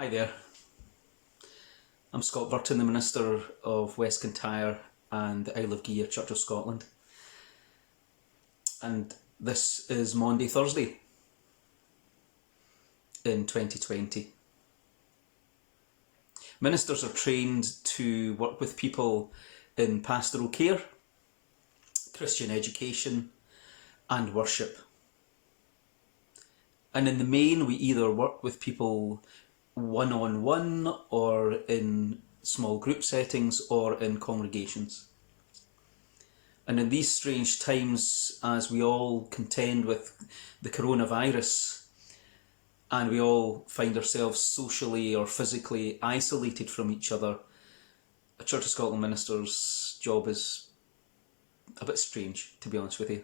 Hi there, I'm Scott Burton, the Minister of West Kintyre and the Isle of Gigha Church of Scotland, and this is Maundy Thursday in 2020. Ministers are trained to work with people in pastoral care, Christian education and worship. And in the main, we either work with people one-on-one or in small group settings or in congregations. And in these strange times, as we all contend with the coronavirus and we all find ourselves socially or physically isolated from each other, a Church of Scotland minister's job is a bit strange, to be honest with you,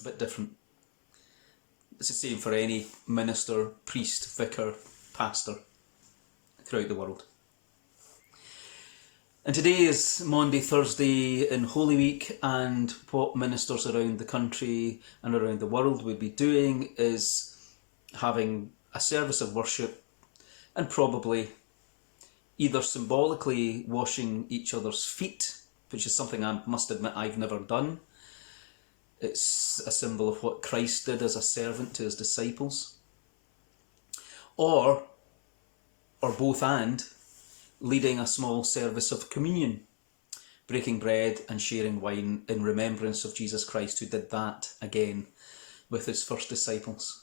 a bit different. It's the same for any minister, priest, vicar, pastor throughout the world. And today is Maundy Thursday in Holy Week, and what ministers around the country and around the world would be doing is having a service of worship and probably either symbolically washing each other's feet, which is something I must admit I've never done. It's a symbol of what Christ did as a servant to his disciples. Or both and, leading a small service of communion, breaking bread and sharing wine in remembrance of Jesus Christ, who did that again with his first disciples.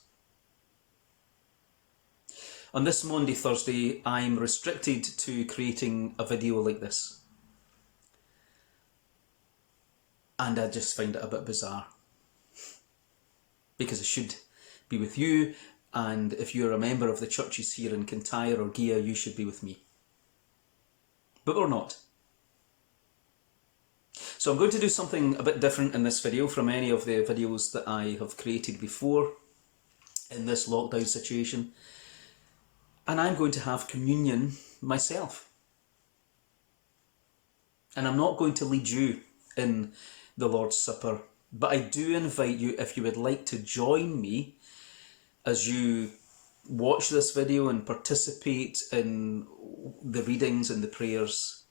On this Maundy Thursday, I'm restricted to creating a video like this. And I just find it a bit bizarre. Because it should be with you, and if you're a member of the churches here in Kintyre or Gigha, you should be with me. But we're not. So I'm going to do something a bit different in this video from any of the videos that I have created before in this lockdown situation. And I'm going to have communion myself. And I'm not going to lead you in the Lord's Supper, but I do invite you, if you would like to join me as you watch this video and participate in the readings and the prayers,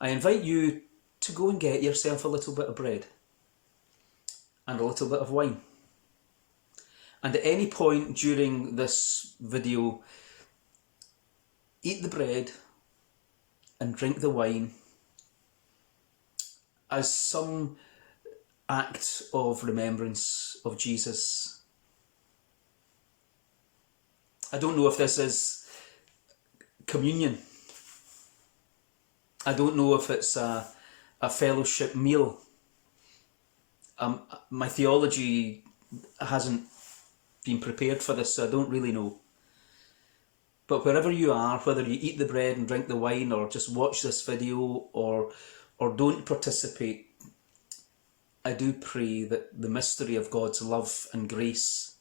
I invite you to go and get yourself a little bit of bread and a little bit of wine. And at any point during this video, eat the bread and drink the wine as some act of remembrance of Jesus. I don't know if this is communion. I don't know if it's a fellowship meal. My theology hasn't been prepared for this, so I don't really know. But wherever you are, whether you eat the bread and drink the wine or just watch this video or don't participate, I do pray that the mystery of God's love and grace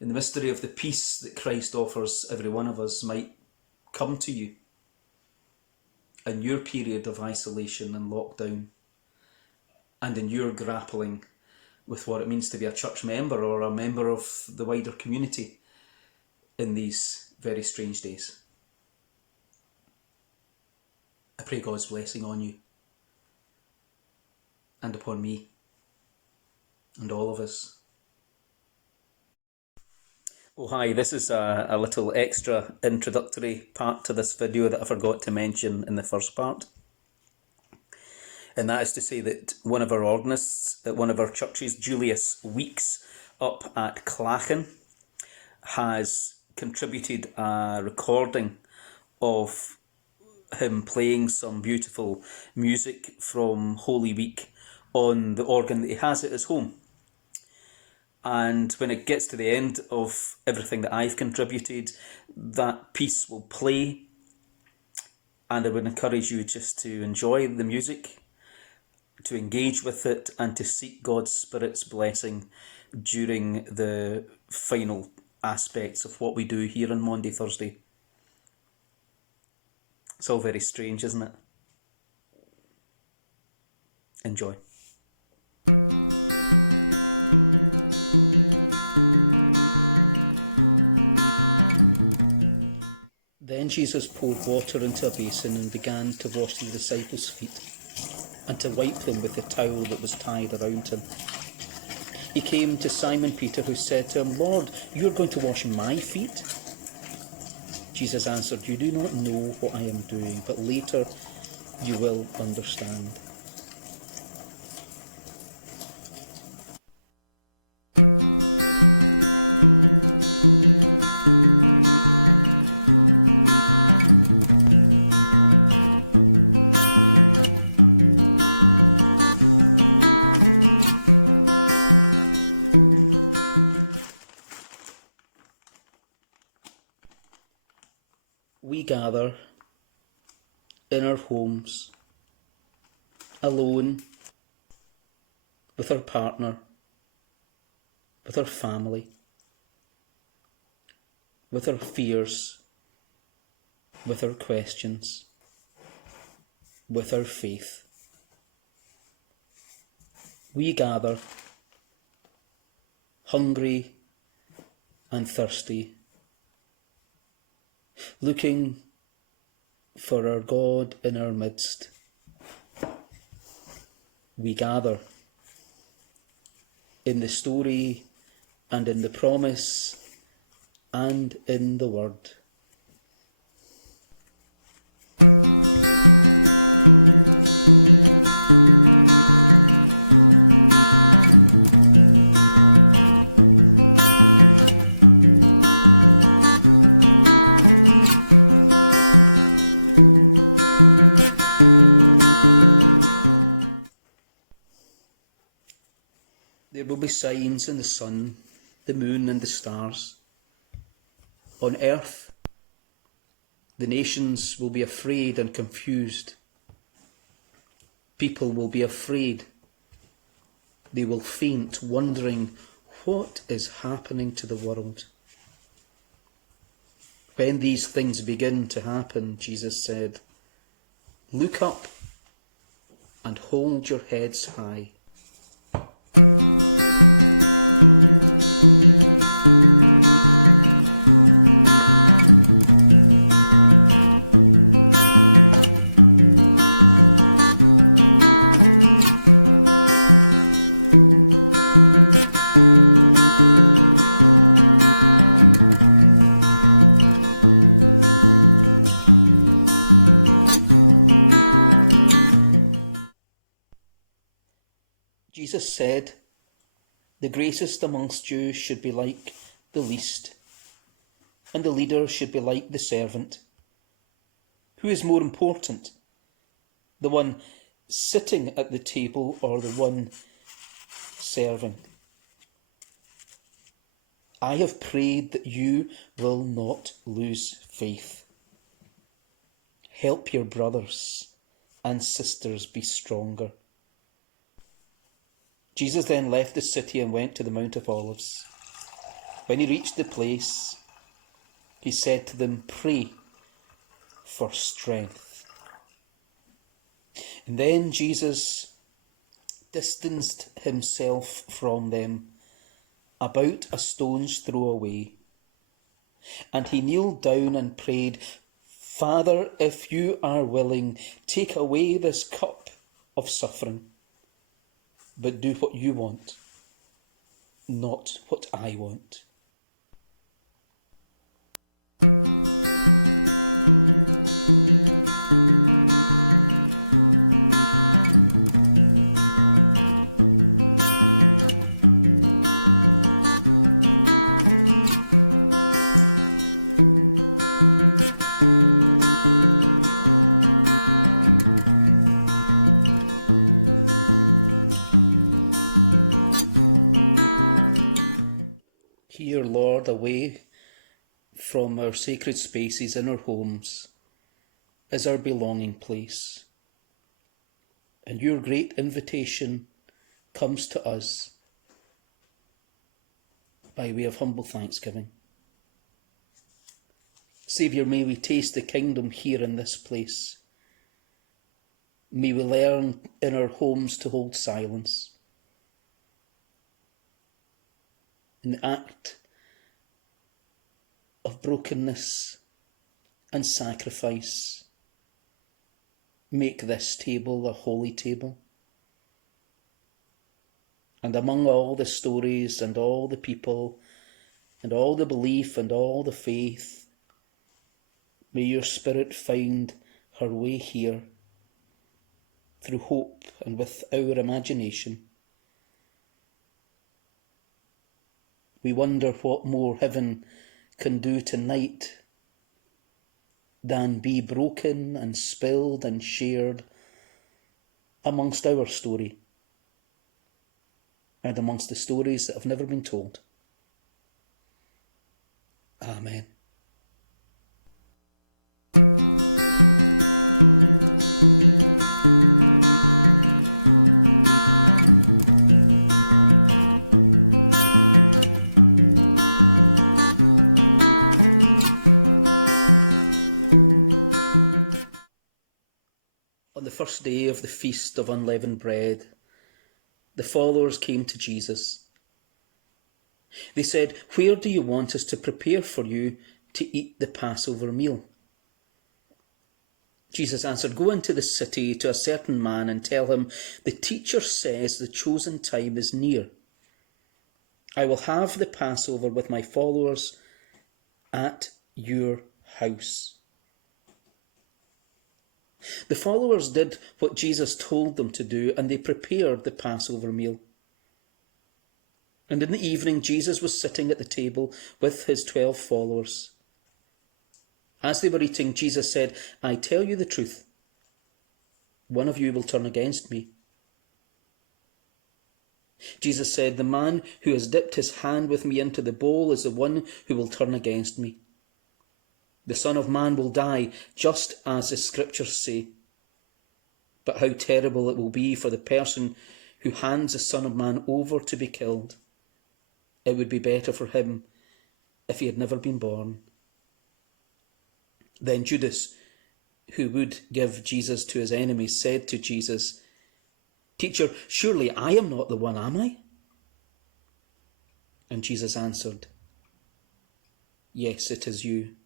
and the mystery of the peace that Christ offers every one of us might come to you in your period of isolation and lockdown, and in your grappling with what it means to be a church member or a member of the wider community in these very strange days. I pray God's blessing on you and upon me and all of us. Oh hi, this is a little extra introductory part to this video that I forgot to mention in the first part. And that is to say that one of our organists at one of our churches, Julius Weeks, up at Clachan, has contributed a recording of him playing some beautiful music from Holy Week on the organ that he has at his home. And when it gets to the end of everything that I've contributed, that piece will play, and I would encourage you just to enjoy the music, to engage with it, and to seek God's Spirit's blessing during the final aspects of what we do here on Maundy Thursday. It's all very strange, isn't it? Enjoy. Then Jesus poured water into a basin and began to wash the disciples' feet and to wipe them with the towel that was tied around him. He came to Simon Peter, who said to him, "Lord, you are going to wash my feet?" Jesus answered, "You do not know what I am doing, but later you will understand." We gather in our homes, alone, with our partner, with our family, with our fears, with our questions, with our faith. We gather hungry and thirsty, looking for our God in our midst. We gather in the story and in the promise and in the word. There will be signs in the sun, the moon and the stars. On earth, the nations will be afraid and confused. People will be afraid. They will faint, wondering what is happening to the world. When these things begin to happen, Jesus said, "Look up and hold your heads high." Jesus said, "The greatest amongst you should be like the least, and the leader should be like the servant. Who is more important, the one sitting at the table or the one serving? I have prayed that you will not lose faith. Help your brothers and sisters be stronger." Jesus then left the city and went to the Mount of Olives. When he reached the place, he said to them, "Pray for strength." And then Jesus distanced himself from them about a stone's throw away, and he kneeled down and prayed, "Father, if you are willing, take away this cup of suffering. But do what you want, not what I want." Here, Lord, away from our sacred spaces in our homes is our belonging place. And your great invitation comes to us by way of humble thanksgiving. Saviour, may we taste the kingdom here in this place. May we learn in our homes to hold silence. In the act of brokenness and sacrifice make this table a holy table. And among all the stories and all the people and all the belief and all the faith, may your Spirit find her way here through hope and with our imagination. We wonder what more heaven can do tonight than be broken and spilled and shared amongst our story and amongst the stories that have never been told. Amen. On the first day of the Feast of Unleavened Bread, the followers came to Jesus. They said, "Where do you want us to prepare for you to eat the Passover meal?" Jesus answered, "Go into the city to a certain man and tell him, 'The teacher says the chosen time is near. I will have the Passover with my followers at your house.'" The followers did what Jesus told them to do, and they prepared the Passover meal. And in the evening, Jesus was sitting at the table with his 12 followers. As they were eating, Jesus said, "I tell you the truth, one of you will turn against me." Jesus said, "The man who has dipped his hand with me into the bowl is the one who will turn against me. The Son of Man will die, just as the Scriptures say. But how terrible it will be for the person who hands the Son of Man over to be killed. It would be better for him if he had never been born." Then Judas, who would give Jesus to his enemies, said to Jesus, "Teacher, surely I am not the one, am I?" And Jesus answered, "Yes, it is you."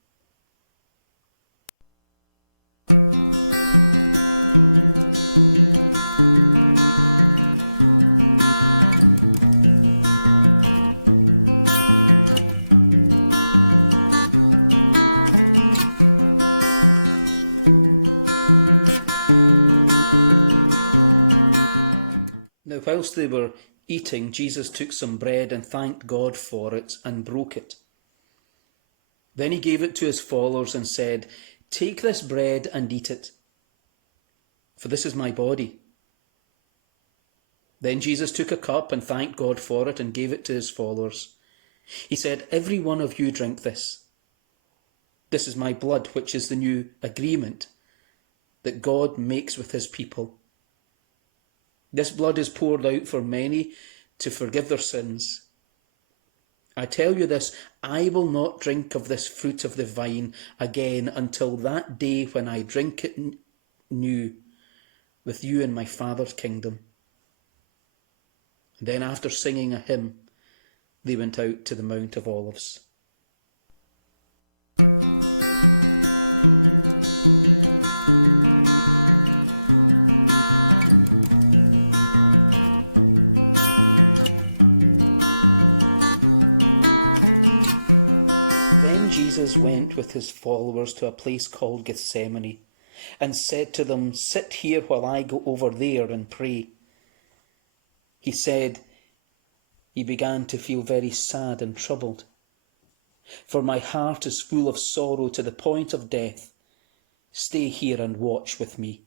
Now, whilst they were eating, Jesus took some bread and thanked God for it and broke it. Then he gave it to his followers and said, "Take this bread and eat it, for this is my body." Then Jesus took a cup and thanked God for it and gave it to his followers. He said, "Every one of you drink this. This is my blood, which is the new agreement that God makes with his people. This blood is poured out for many to forgive their sins. I tell you this, I will not drink of this fruit of the vine again until that day when I drink it new with you in my Father's kingdom." And then, after singing a hymn, they went out to the Mount of Olives. Then Jesus went with his followers to a place called Gethsemane and said to them, "Sit here while I go over there and pray." He said he began to feel very sad and troubled. "For my heart is full of sorrow to the point of death. Stay here and watch with me."